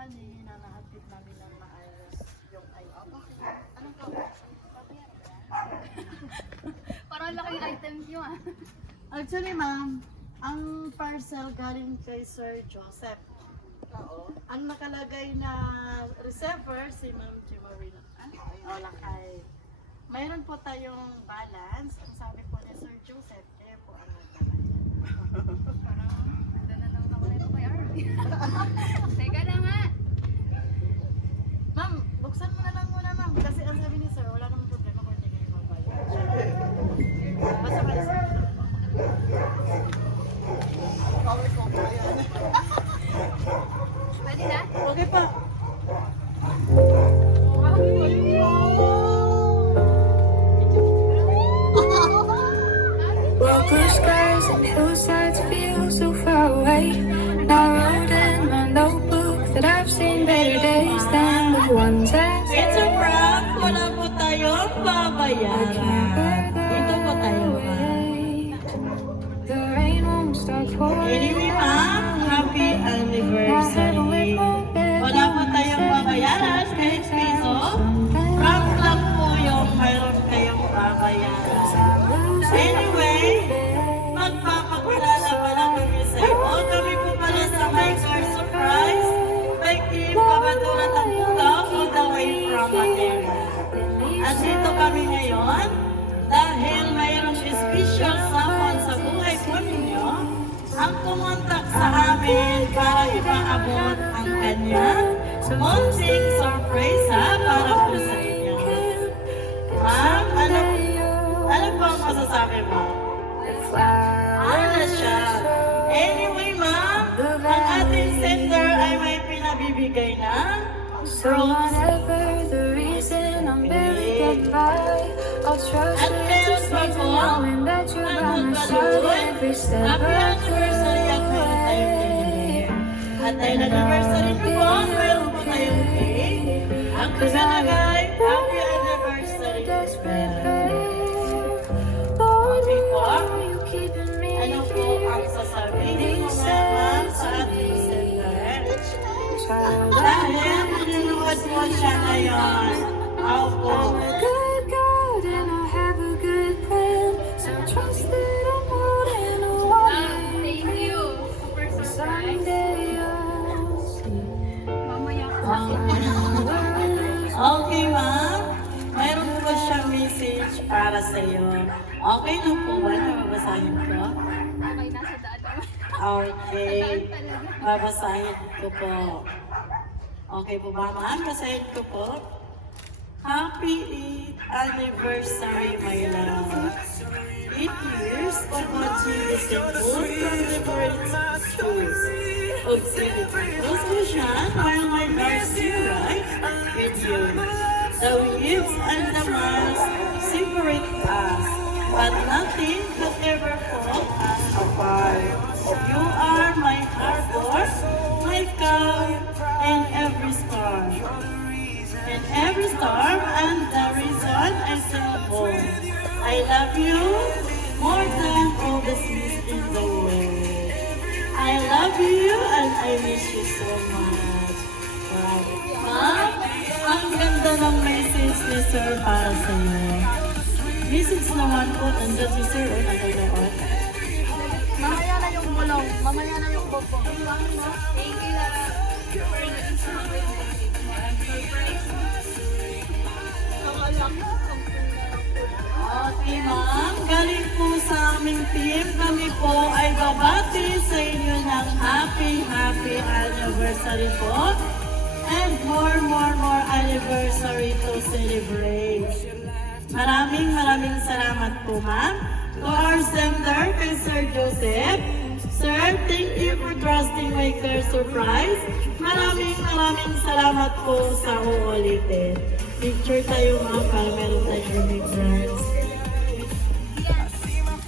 company na nahatid namin ng maayos yung item. Anong company? Parang laking items nyo ah. Actually, ma'am, ang parcel galing kay Sir Joseph. Oo. Ang nakalagay na receiver si Ma'am Chimarina. O lakay. Mayroon po tayong balance. Ang sabi po ni Sir Joseph, kaya po ang nagdamay. Parang ando na naman ako nito kay Arby. Teka na nga. Ma'am, buksan mo na lang muna, ma'am. Kasi ang sabi ni Sir, wala namang problema kung hindi kayo magbayad. Basta ka Sir. Bawal ko ba yan? Pwede na? Okay pa. Well, blue skies and hillsides feel so far away. Now I wrote in my notebook that I've seen better days than the ones that It's a prank. Wala po tayong babayaran. Dito po tayo, ma'am. the rain won't stop pouring. Anyway, ma'am, happy anniversary. Wala po tayong babayaran kahit piso. Prank lang po yung mayroon kayong babayaran. Anyway, magpapakilala pala kami sa iyo. Kami po pala sa My Car Surprise. By Kim Pagadura Tapuga, all the way from Manila. At dito kami ngayon dahil mayroong special someone sa buhay po ninyo ang kumontak sa amin para ipaabot ang kanyang munting surprise para po sa inyo. Ma'am, ano po ang masasabi mo? Ano siya? Anyway, ma'am, ang ating sender ay may pinabibigay na So whatever the reason, I'm barely get by. I'll trust at you meron to pa stay po knowing that you're by ang my side magkaloob. every step Happy of the anniversary at meron tayong way. cake. At dahil anniversary niyo po, meron po tayong cake. Ang kasalagay, happy anniversary. Desperate babe, Lord, Okay po. you keeping me Ano po ang sasabihin mo ma'am sa ating sender? Dahil nanonood mo siya ngayon. Opo. I'm a good God and I have a good plan. So trust that I'm holding away. Thank you. Super surprise. Someday you'll see. Mamaya ko. Okay, ma'am. Mayroon po siyang message para sa iyo. Okay na po ba na babasahin ko? Okay, nasa daan naman. Okay. Daan talaga. Babasahin ko po. Okay po ba, ma'am? Basahin ko po. Happy 8th anniversary, my love. 8 years of watching the simple from the great shoes of Philippines Ocean while my heart rides with you. The waves and the miles separate us, but nothing could ever pull us apart. You are my harbor, my calm in every storm. In every storm and the reason I sail home. I love you more than all the seas in the world. I love you and I miss you so much. Wow. Ma'am, ang ganda ng message ni Sir para sa iyo. Message naman po, nandiyan si Sir o nagkakaon. Mamaya na yung bulong, mamaya na yung bobo. Thank you lang. For naging sumabay mo. Surprise. Okay, ma'am. Galing po sa aming team, kami po ay babati sa inyo ng happy anniversary po. And more anniversary to celebrate. Maraming salamat po, ma'am. To our sender, kay Sir Joseph. Sir, thank you for trusting my car surprise. Maraming salamat po sa uulitin. Picture tayo, ma'am, para meron tayong remembrance.